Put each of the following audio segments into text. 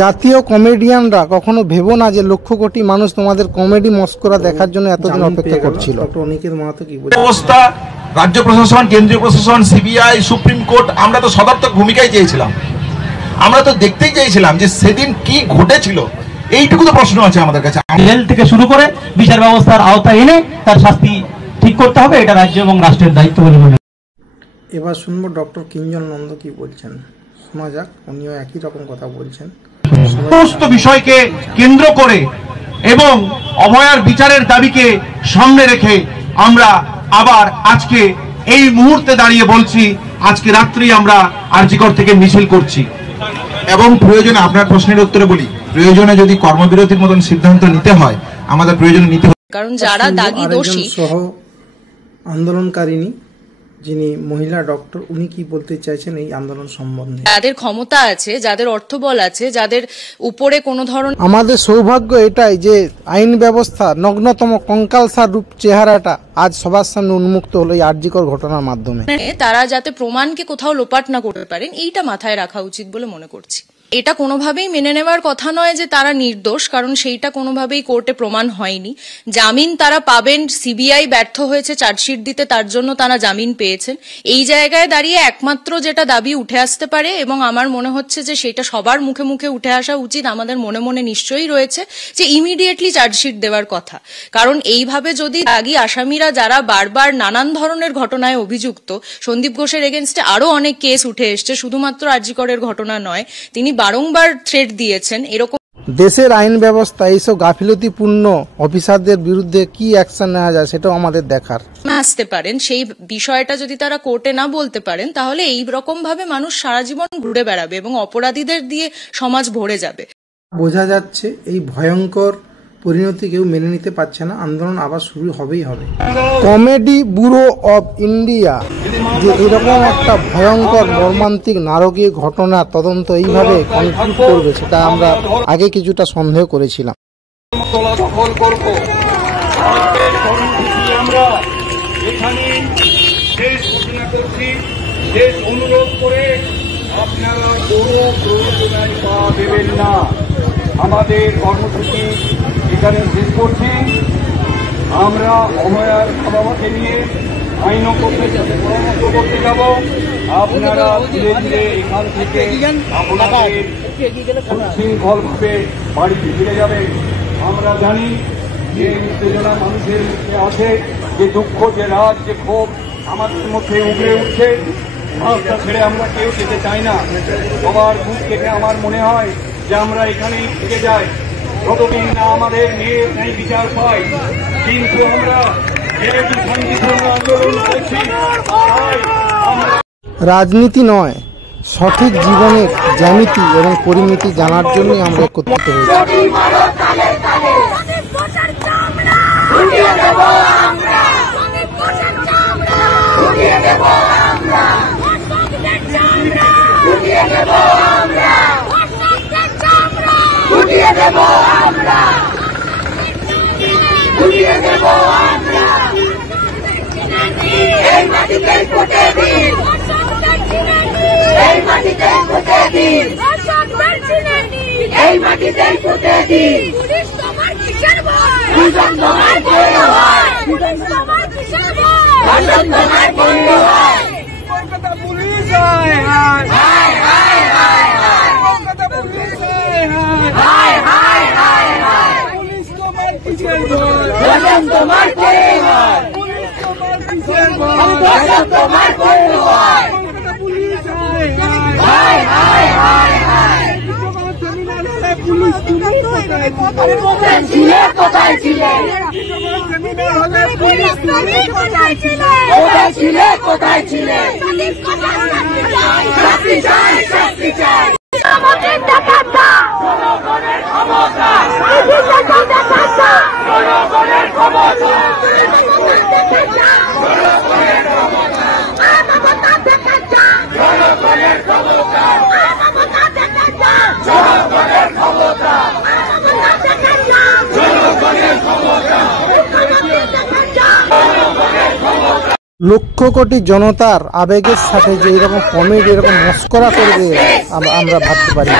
জাতীয় কমেডিয়ানরা কখনো ভেবো না যে লক্ষ কোটি মানুষ তোমাদের কমেডি মস্করা দেখার জন্য এতদিন অপেক্ষা করছিল। অবস্থা রাজ্য প্রশাসন, কেন্দ্রীয় প্রশাসন, সিবিআই, সুপ্রিম কোর্ট, আমরা তো সদর্থক ভূমিকাই চেয়েছিলাম। আমরা তো দেখতেই চেয়েছিলাম যে সেদিন কি ঘটেছিল, এইটুকু তো প্রশ্ন আছে আমাদের কাছে। জেল থেকে শুরু করে বিচার ব্যবস্থার আওতায় এনে তার শাস্তি ঠিক করতে হবে, এটা রাজ্য এবং রাষ্ট্রের দায়িত্ব বলে মনে হয়। এবার শুনবো ডক্টর কিঞ্জল নন্দ কি বলছেন, শোনা যাক। উনিও একই রকম কথা বলছেন। সমস্ত বিষয়কে কেন্দ্র করে এবং অভয়ার বিচারের দাবিকে সামনে রেখে আমরা আবার আজকে এই মুহূর্তে দাঁড়িয়ে বলছি, আজকে রাত্রি আমরা আরজিকর থেকে মিছিল করছি। এবং প্রয়োজনে আপনার প্রশ্নের উত্তরে বলি, প্রয়োজনে যদি কর্মবিরতির মতন সিদ্ধান্ত নিতে হয় আমাদের প্রয়োজনে নিতে হয়, কারণ যারা দাগী দোষী সহ আন্দোলনকারিনী যিনি মহিলা ডক্টর, উনি কি বলতে চাইছেন এই আন্দোলন সম্বন্ধে? যাদের ক্ষমতা আছে, যাদের অর্থবল আছে, যাদের উপরে কোনো ধরনের, আমাদের সৌভাগ্য এটাই যে আইন ব্যবস্থা নগ্নতম কঙ্কালসার রূপ চেহারাটা আজ সবার সামনে উন্মুক্ত হলো এই আরজিকর ঘটনার মাধ্যমে। তারা যাতে প্রমাণকে কোথাও লোপাট না করতে পারেন, এইটা মাথায় রাখা উচিত বলে মনে করছি। এটা কোনোভাবেই মেনে নেওয়ার কথা নয় যে তারা নির্দোষ, কারণ সেইটা কোনোভাবেই কোর্টে প্রমাণ হয়নি। জামিন তারা পাবেন, সিবিআই ব্যর্থ হয়েছে চার্জশিট দিতে, তার জন্য তারা জামিন পেয়েছেন। এই জায়গায় দাঁড়িয়ে একমাত্র যেটা দাবি উঠে আসতে পারে, এবং আমার মনে হচ্ছে যে সেটা সবার মুখে মুখে উঠে আসা উচিত, আমাদের মনে মনে নিশ্চয়ই রয়েছে যে ইমিডিয়েটলি চার্জশিট দেওয়ার কথা। কারণ এইভাবে যদি দাগী আসামিরা যারা বারবার নানান ধরনের ঘটনায় অভিযুক্ত, সন্দীপ ঘোষের এগেনস্টে আরো অনেক কেস উঠে এসছে, শুধুমাত্র আরজিকরের ঘটনা নয়, তিনি বারংবার থ্রেট দিয়েছেন। এরকম দেশের আইন ব্যবস্থা এইসব গাফিলতিপূর্ণ অফিসারদের বিরুদ্ধে কি অ্যাকশন নেওয়া যায় সেটাও আমাদের দেখার। আসতে পারেন সেই বিষয়টা যদি তারা কোর্টে না বলতে পারেন, তাহলে এই রকম ভাবে মানুষ সারা জীবন ঘুরে বেড়াবে এবং অপরাধীদের দিয়ে সমাজ ভরে যাবে। বোঝা যাচ্ছে এই ভয়ঙ্কর পরিণতি কেউ মেনে নিতে পারছে না, আন্দোলন আবার শুরু হবেই হবে। কমেডি ব্যুরো অব ইন্ডিয়া যে এরকম একটা ভয়ঙ্কর মর্মান্তিক নারকীয় ঘটনা তদন্ত এইভাবে কনক্লুড করবে, সেটা আমরা আগে কিছুটা সন্দেহ করেছিলাম। আমাদের কর্মসূচি এখানে শেষ করছি। আমরা অভয়ার বাবাকে নিয়ে আইন পরামর্শ করতে যাব। আপনারা ধীরে ধীরে এখান থেকে আপনাদের সুশৃঙ্খলভাবে বাড়িতে ফিরে যাবেন। আমরা জানি যে উত্তেজনা মানুষের মধ্যে আছে, যে দুঃখ, যে রাগ, যে ক্ষোভ আমাদের মধ্যে উগড়ে উঠছে। রাস্তা ছেড়ে আমরা কেউ যেতে চাই না। সবার মুখ থেকে আমার মনে হয় যে আমরা এখানেই থেকে যাই, যতদিন না আমাদের মেয়ের ন্যায় বিচার পাই। কিন্তু আমরা যেহেতু শান্তিপূর্ণ আন্দোলন করছি, রাজনীতি নয়, সঠিক জীবনের জ্যামিতি এবং পরিমিতি জানার জন্যই আমরা একত্রিত হয়েছি। লক্ষ কোটি জনতার আবেগের সাথে যে এরকম কমেডি, এরকম মস্করা করবে আমরা ভাবতে পারি।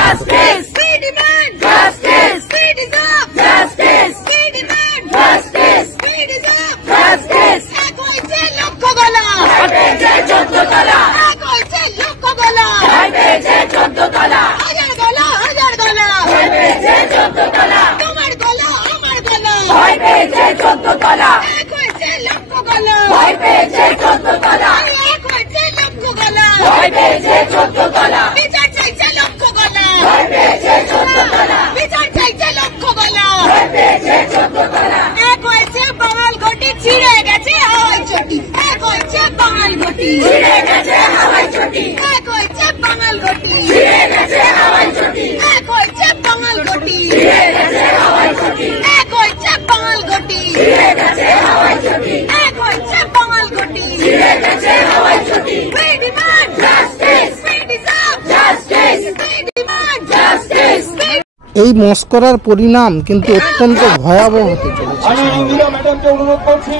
এই মস্করার পরিণাম কিন্তু অত্যন্ত ভয়াবহ হতে চলেছে। আমি ইন্দিরা ম্যাডামকে অনুরোধ করছি,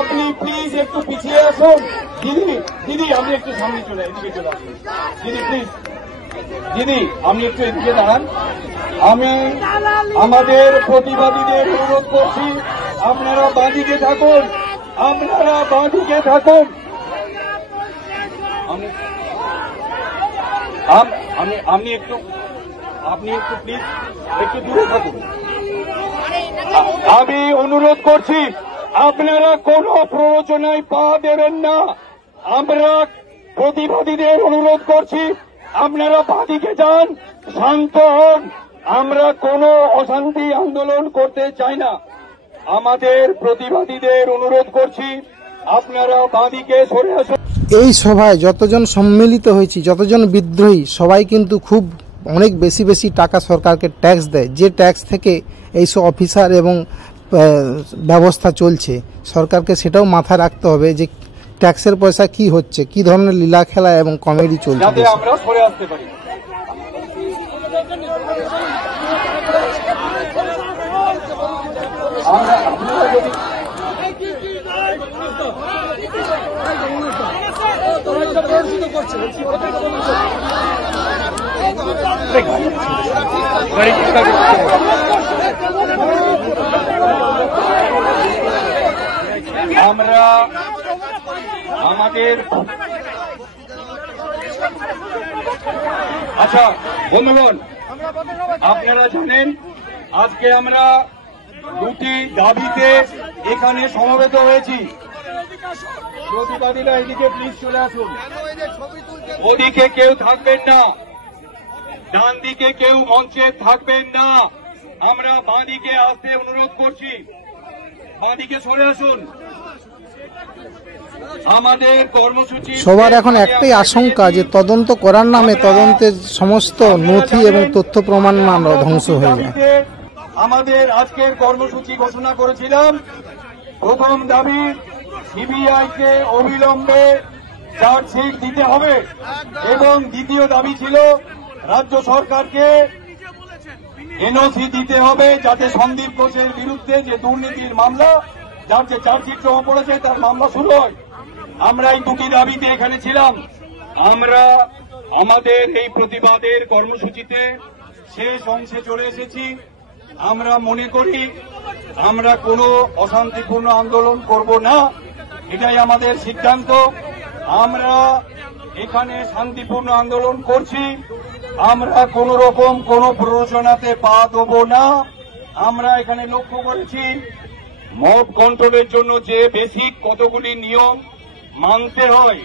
আপনি প্লিজ একটু পিছিয়ে আসুন। দিদি আপনি একটু সামনে চলে এদিকে চলে আসুন। দিদি প্লিজ, দিদি আপনি একটু এদিকে দাঁড়ান। আমি আমাদের প্রতিবাদীদের অনুরোধ করছি, আপনারা বাঁদিকে থাকুন, আপনারা বাঁদিকে থাকুন। আপনি একটু প্লিজ একটু দূরে থাকুন। আমি অনুরোধ করছি, আপনারা কোনো প্ররোচনায় পা দেবেন না। আমরা প্রতিবাদীদের অনুরোধ করছি, আপনারা বাঁদিকে যান, শান্ত হন। আমরা কোনো অশান্তি আন্দোলন করতে চাই না। আমাদের প্রতিবাদীদের অনুরোধ করছি, আপনারা বাঁদিকে সরে আসুন। এই সভায় যতজন সম্মিলিত হয়েছি, যতজন বিদ্রোহী, সবাই কিন্তু খুব অনেক বেশি বেশি টাকা সরকারকে ট্যাক্স দেয়, যে ট্যাক্স থেকে এইসব অফিসার এবং ব্যবস্থা চলছে। সরকারকে সেটাও মাথায় রাখতে হবে যে ট্যাক্সের পয়সা কি হচ্ছে, কি ধরনের লীলা খেলা এবং কমেডি চলছে। যাতে আমরা সরে আসতে পারি। আমরা আমাদের আচ্ছা বন্ধুগণ, আপনারা জানেন আজকে আমরা দুটি দাবিতে এখানে সমবেত হয়েছি। প্রতিবাদীরা এদিকে প্লিজ চলে আসুন। ওদিকে কেউ থাকবেন না, ডান দিকে কেউ মঞ্চে থাকবেন না। আমরা বাঁদিকে আসতে অনুরোধ করছি, বাঁদিকে সরে আসুন। আমাদের কর্মসূচি সবার এখন একটাই আশঙ্কা যে তদন্ত করার নামে তদন্তের সমস্ত নথি এবং তথ্য প্রমাণ ধ্বংস হয়ে যায়। আমাদের আজকের কর্মসূচি ঘোষণা করেছিলাম। প্রথম দাবি, সিবিআইকে অবিলম্বে চার্জশিট দিতে হবে, এবং দ্বিতীয় দাবি ছিল রাজ্য সরকারকে এনওসি দিতে হবে, যাতে সন্দীপ ঘোষের বিরুদ্ধে যে দুর্নীতির মামলা, যার যে চার্জশিট জমা পড়েছে, তার মামলা শুরু হয়। আমরা এই দুটি দাবিতে এখানে ছিলাম। আমরা আমাদের এই প্রতিবাদের কর্মসূচিতে শেষ অংশে চলে এসেছি। আমরা মনে করি আমরা কোনো অশান্তিপূর্ণ আন্দোলন করব না, এটাই আমাদের সিদ্ধান্ত। আমরা এখানে শান্তিপূর্ণ আন্দোলন করছি। আমরা কোন রকম কোন প্ররোচনাতে পা দেব না। আমরা এখানে লক্ষ্য করেছি মব কন্ট্রোলের জন্য যে বেসিক কতগুলি নিয়ম মানতে হয়,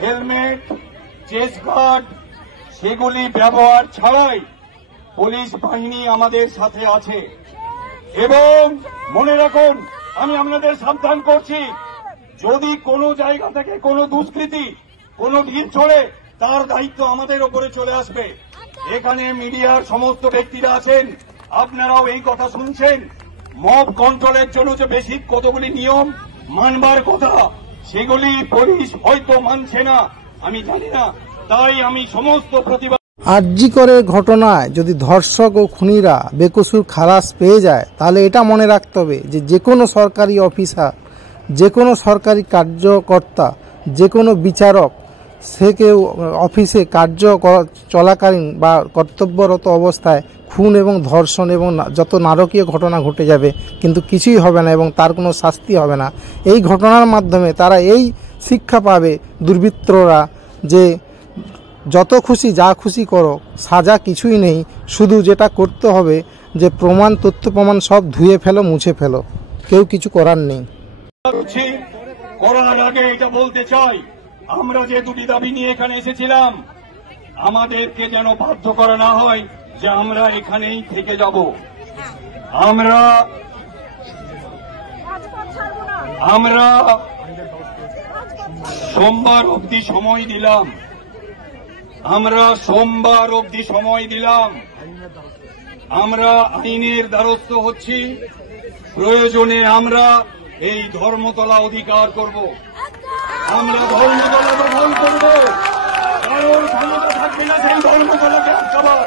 হেলমেট, চেস্ট গার্ড, সেগুলি ব্যবহার ছাড়াই পুলিশ বাহিনী আমাদের সাথে আছে। এবং মনে রাখুন, আমি আপনাদের সাবধান করছি, যদি কোনো জায়গা থেকে কোনো দুষ্কৃতী কোনো ঢিল ছড়ে, তার দায়িত্ব আমাদের ওপরে চলে আসবে। এখানে মিডিয়ার সমস্ত ব্যক্তিরা আছেন, আপনারাও এই কথা শুনছেন। মব কন্ট্রোলের জন্য যে বেসিক কতগুলি নিয়ম মানবার কথা, সেগুলি পুলিশ হয়তো মানছে না, আমি জানি না। তাই আমি সমস্ত প্রতিবাদ আরজিকরের ঘটনায় যদি ধর্ষক ও খুনিরা বেকসুর খালাস পেয়ে যায়, তাহলে এটা মনে রাখতে হবে যে যে কোনো সরকারি অফিসার, যে কোনো সরকারি কার্যকর্তা, যে কোনো বিচারক, সে কেউ অফিসে কার্য চলাকালীন বা কর্তব্যরত অবস্থায় খুন এবং ধর্ষণ এবং যত নারকীয় ঘটনা ঘটে যাবে, কিন্তু কিছুই হবে না এবং তার কোনো শাস্তি হবে না। এই ঘটনার মাধ্যমে তারা এই শিক্ষা পাবে দুর্বৃত্তরা যে যত খুশি যা খুশি করো, সাজা কিছুই নেই, শুধু যেটা করতে হবে যে প্রমাণ, তথ্য প্রমাণ সব ধুয়ে ফেলো, মুছে ফেলো, কেউ কিছু করার নেই। করার আগে এটা বলতে চাই, আমরা যে দুটি দাবি নিয়ে এখানে এসেছিলাম, আমাদেরকে যেন বাধ্য করা না হয় যে আমরা এখানেই থেকে যাব। আমরা সোমবার অবধি সময় দিলাম। আমরা আইনের দ্বারস্থ হচ্ছি। প্রয়োজনে আমরা এই ধর্মতলা অধিকার করব। আমরা ধর্মতলা দখল করব, কারণ ক্ষমতা থাকবে না সেই ধর্মতলাকে আটকাবার।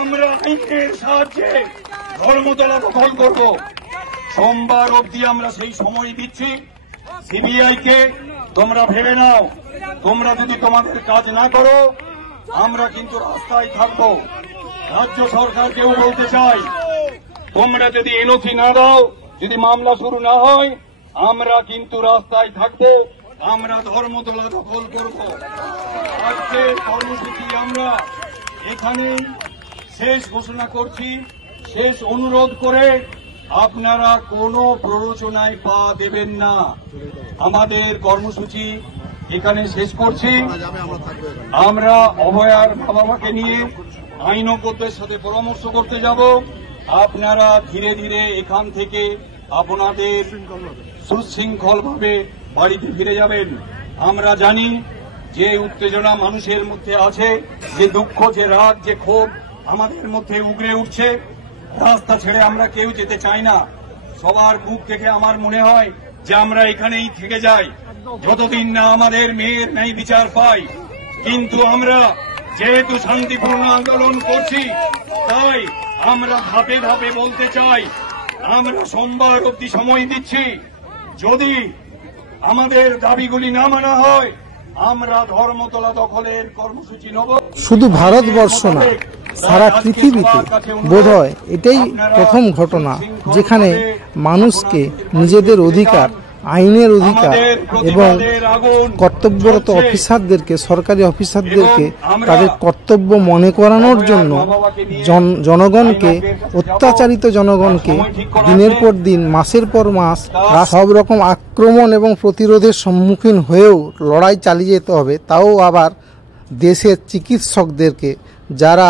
আমরা আমরা আইনের সাহায্যে ধর্মতলা দখল করব। সোমবার অবধি আমরা সেই সময় দিচ্ছি। সিবিআই কে তোমরা ভেবে নাও, তোমরা যদি তোমাদের কাজ না করো আমরা কিন্তু রাস্তায় থাকবো। রাজ্য সরকারকেও বলতে চাই, তোমরা যদি এনওসি না দাও, যদি মামলা শুরু না হয়, আমরা কিন্তু রাস্তায় থাকবো, আমরা ধর্মতলা দখল করব। আজকে কর্মসূচি আমরা এখানেই শেষ ঘোষণা করছি। শেষ অনুরোধ করে আপনারা কোনো প্ররোচনায় পা দেবেন না। আমাদের কর্মসূচি এখানে শেষ করছি। আমরা অভয়ার বাবা মাকে নিয়ে আইনজ্ঞদের সাথে পরামর্শ করতে যাব। আপনারা ধীরে ধীরে এখান থেকে আপনাদের সুশৃঙ্খলভাবে বাড়িতে ফিরে যাবেন। আমরা জানি যে উত্তেজনা মানুষের মধ্যে আছে, যে দুঃখ, যে রাগ, যে ক্ষোভ আমাদের মধ্যে উগরে উঠছে। রাস্তা ছেড়ে আমরা কেউ যেতে চাই না। সবার মুখ দেখে আমার মনে হয় যে আমরা এখানেই থেকে যাই যতদিন না আমাদের মেয়ের ন্যায় বিচার পাই। কিন্তু আমরা যেহেতু শান্তিপূর্ণ আন্দোলন করছি, তাই আমরা ধাপে ধাপে বলতে চাই, আমরা সোমবার অবধি সময় দিচ্ছি। যদি আমাদের দাবিগুলি না মানা হয়, আমরা ধর্মতলা দখলের কর্মসূচি নেব। শুধু ভারতবর্ষ না, সারা পৃথিবীতে বোধহয় এটাই প্রথম ঘটনা যেখানে মানুষকে নিজেদের অধিকার, আইনের অধিকার এবং কর্তব্যরত অফিসারদেরকে, সরকারি অফিসারদেরকে তাদের কর্তব্য মনে করানোর জন্য জনগণকে, অত্যাচারিত জনগণকে দিনের পর দিন, মাসের পর মাস সব রকম আক্রমণ এবং প্রতিরোধের সম্মুখীন হয়েও লড়াই চালিয়ে যেতে হবে। তাও আবার দেশের চিকিৎসকদেরকে, যারা